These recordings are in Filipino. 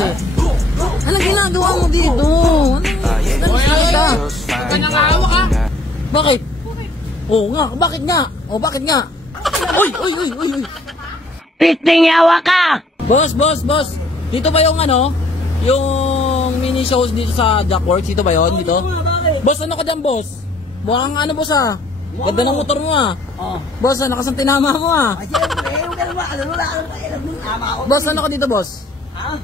kasi. Anong ginagawa mo dito? Anong salita? Huwag ka nang aawa ka. Bakit? Oo nga, bakit nga? O bakit nga? Uy! Piting yawa ka! Boss! Dito ba yung ano? Yung mini shows dito sa Jackworks? Dito ba yun? Dito? Boss, ano ka dyan, boss? Mukhang ano, boss ah? Ganda ng motor mo ah. Boss, ano kasang tinama mo ah? Boss, ano ka dito, boss?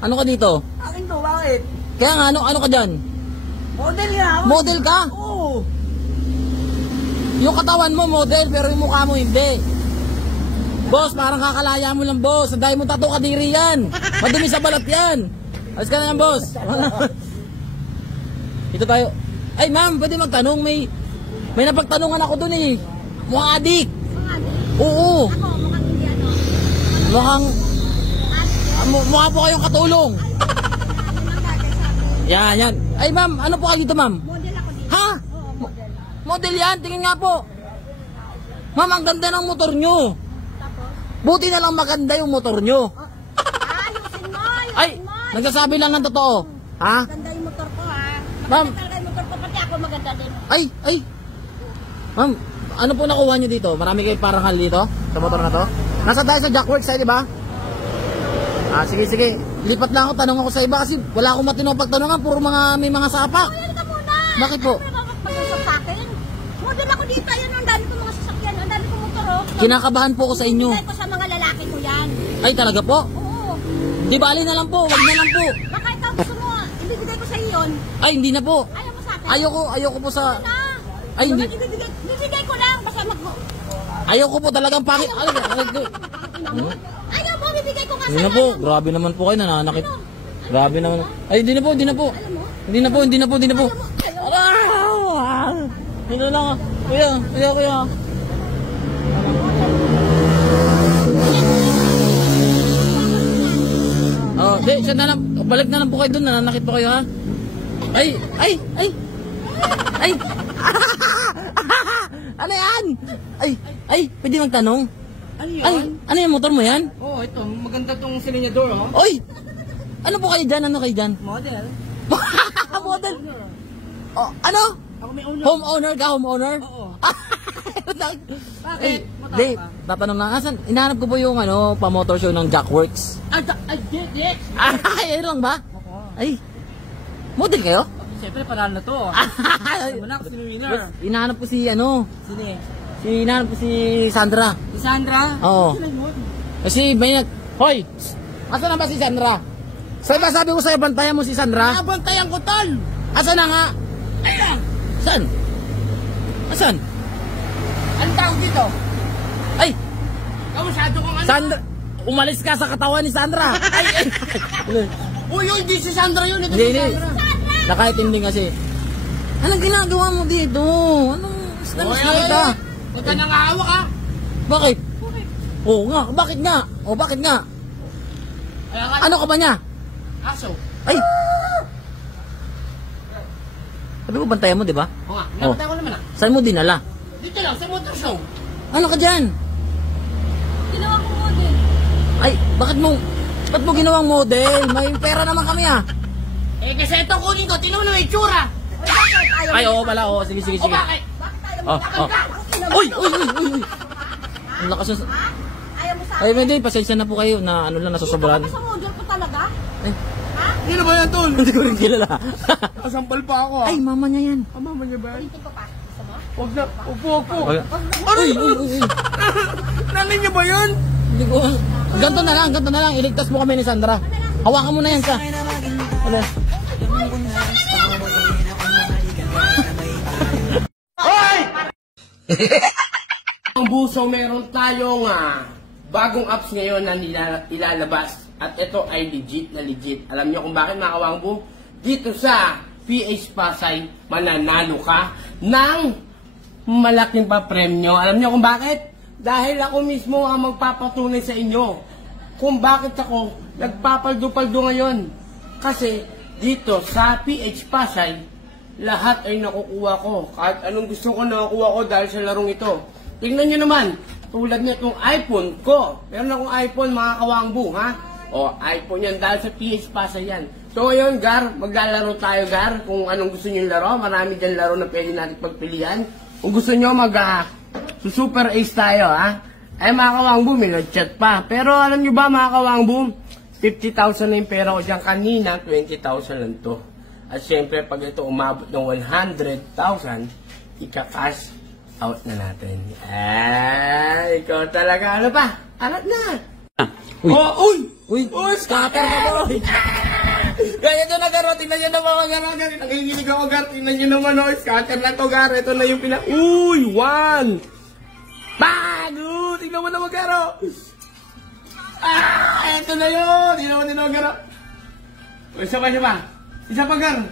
Ano ka dito? Akin to, bakit? Kaya nga, ano ka dyan? Model nga ako. Model ka? Oo. Yung katawan mo model, pero yung mukha mo hindi. Boss, parang kakalaya mo lang, boss. Ang dahil mo tattoo kadiri yan. Madumi sa balat yan. Alis ka na yan, boss. Ito tayo. Ay, ma'am, pwede magtanong. May napagtanungan ako dun eh. Mukhang adik. Oo. Mukhang... Mukha po kayong katulong. Yan. Ay, ma'am, ano po kayo dito, ma'am? Model ako dito. Ha? Model yan, tingin nga po. Ma'am, ang ganda ng motor nyo. Buti na lang maganda yung motor nyo. Ayusin mo. Ay, nagsasabi lang ng totoo. Ha? Maganda yung motor ko ha. Ma'am. Maganda talaga yung motor ko, pati ako maganda din. Ay. Ma'am, ano po nakuha nyo dito? Marami kayo parangal dito? Sa motor na to? Nasa tayo sa Jackworks, di ba? Sige. Lipat na ako, tanong ako sa iba kasi wala akong matinong pagtanungan. Puro may mga sapa. Ayan ka muna. Bakit po? Mag-usap sa akin. Model ako dito. Ayan, ang dami ko mga sasakyan. Ang dami ko motor oh. Kinakabahan po ako sa inyo. Ibigay ko sa mga lalaki ko yan. Ay, talaga po? Oo. Di bali na lang po, wag na lang po. Baka ikaw gusto mo, ibibigay ko sa iyo yun. Ay, hindi na po. Ayaw mo sa akin. Ayoko po sa... Na. Ay, hindi. Ibibigay ko lang. Basta Ayoko po talagang pangit. Ayaw mo, bibigay ko nga Hindi sa'yo. na po, grabe naman po kayo, nananakit. Grabe naman. Ay, hindi na po. Alam mo? Hindi na po. Ayaw mo. Hindi na lang. Kuya. Oh, siya na lang. Balik na lang po kayo doon, nananakit po kayo ha. Ay. Ano yan? Ay, pwede magtanong? Ano yun? Ay, ano yung motor mo yan? Oo, ito. Maganda tong silinyador, oh. Oy! Ano po kayo dyan? Ano kayo dyan? Model. Model? Oh, ano? Ako may owner. Homeowner ka? Homeowner? Oo. Ay, Bakit? Dave, tatanong lang. Asan? Inahanap ko po yung pa-motor show ng Jackworks. Yes. Ay, ayun lang ba? Oo. Ay, model kayo? Siyempre, panalo na to. Alam mo na, ako si winner. Inahanap ko si Sino eh? Inahanap ko si Sandra. Si Sandra? Oo. Sino yun? Kasi may Hoy! Asan na ba si Sandra? Sabi ko sa'yo, bantayan mo si Sandra. Nabantayan ko, tol! Asan na nga? Ayan! Saan? Asan? Ang tawag dito? Ay! Ikaw masyado kong ano? Sandra! Umalis ka sa katawan ni Sandra! Ay! Uy, hindi si Sandra yun. Ito Hindi, si Sandra. Nakaitindig kasi. Anong ginagawa mo dito? Anong salita? Huwag ka nang aawa ka. Bakit? Oo nga, bakit nga? Bakit nga? Kaya nga, Ano ka ba niya? aso. Ay! Sabi ko bantayan mo, di ba? Oo nga, nabantayan ko naman ah. Saan mo dinala? Dito lang, sa motor show. Ano ka dyan? Ginawa ko model. Ay, ba't mo ginawang model? May pera naman kami ah. Eh, kasi ito kunin ko, tinan mo na may tsura. Ay, oo pala, oo. Sige. O bakit? Oh. Uy! Ang lakas na... Ayaw mo sa Ay, hindi, pasensya na po kayo na nasusobrahan. Sa model ko talaga? Ay, Hindi na ba yan, tol? hindi ko rin kilala. Kasampal pa ako ah. Ay, mama niya yan. Mama niya ba? Hindi ko pa. Gusto mo? Huwag na, upo. Uy! Nanay niya ba yan? Hindi ko... Ganto na lang. Iligtas mo kami ni Sandra. Hawakan mo na yan sa... Ano? Ang buso, meron tayong bagong apps ngayon na ilalabas. At ito ay legit. Alam niyo kung bakit mga kawangbo? Dito sa PH Pasay, mananalo ka ng malaking pa-premyo. Alam niyo kung bakit? Dahil ako mismo ang magpapatunay sa inyo kung bakit ako nagpapaldo-paldo ngayon. Kasi dito sa PH Pasay, lahat ay nakukuha ko. Kahit anong gusto ko nakukuha ko dahil sa larong ito. Tingnan nyo naman, tulad nyo itong iPhone ko. Meron akong iPhone mga kawangbu, ha? O, iPhone yan dahil sa PS Pasay yan. So ngayon, Gar, maglalaro tayo, Gar. Kung anong gusto nyo laro, marami dyan laro na pwede natin pagpilian. Kung gusto nyo Super Ace tayo, ha? Ay, mga kawangbo, may nag-chat pa. Pero alam nyo ba, mga kawangbo, 50,000 na yung pera ko dyan kanina, 20,000 lang to. At syempre, pag ito umabot ng 100,000, ika-cash out na natin. Ay, ikaw talaga. Ano pa? Alat na. Uy. Oh, Uy, scammer ka ba? Kaya ito na, Gar. Tingnan nyo naman, Gar. Nangiginig ako, Gar. Tingnan nyo naman, oh. Scatter lang to, Gar. Ito na yung Uy, 1. Bago! Tingnan mo naman, Gar. Ito na yun. Tingnan mo, Gar. Isa pa. Isa pa, Gar.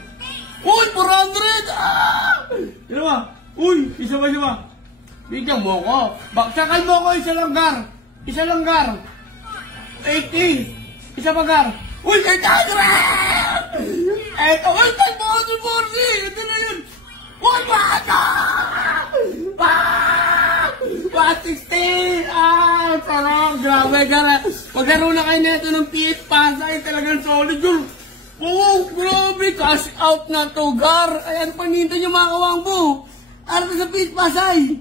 Uy, 400! Tingnan mo. Uy, isa pa. Bigyan mo ko. Baksakan mo ko, isa lang, Gar. 80. Isa pa, Gar. Uy, 800! Eto, uy, 10,040! Ito na yun! Uy, bata! 160! Sarap! Grabe, Gar. Maglaro na kayo na ito ng PS Pasay. Talagang solid yun. Oh, grabe! Cash out na to, Gar. Ayan, panginto nyo mga kawangbo. Ano sa PS Pasay?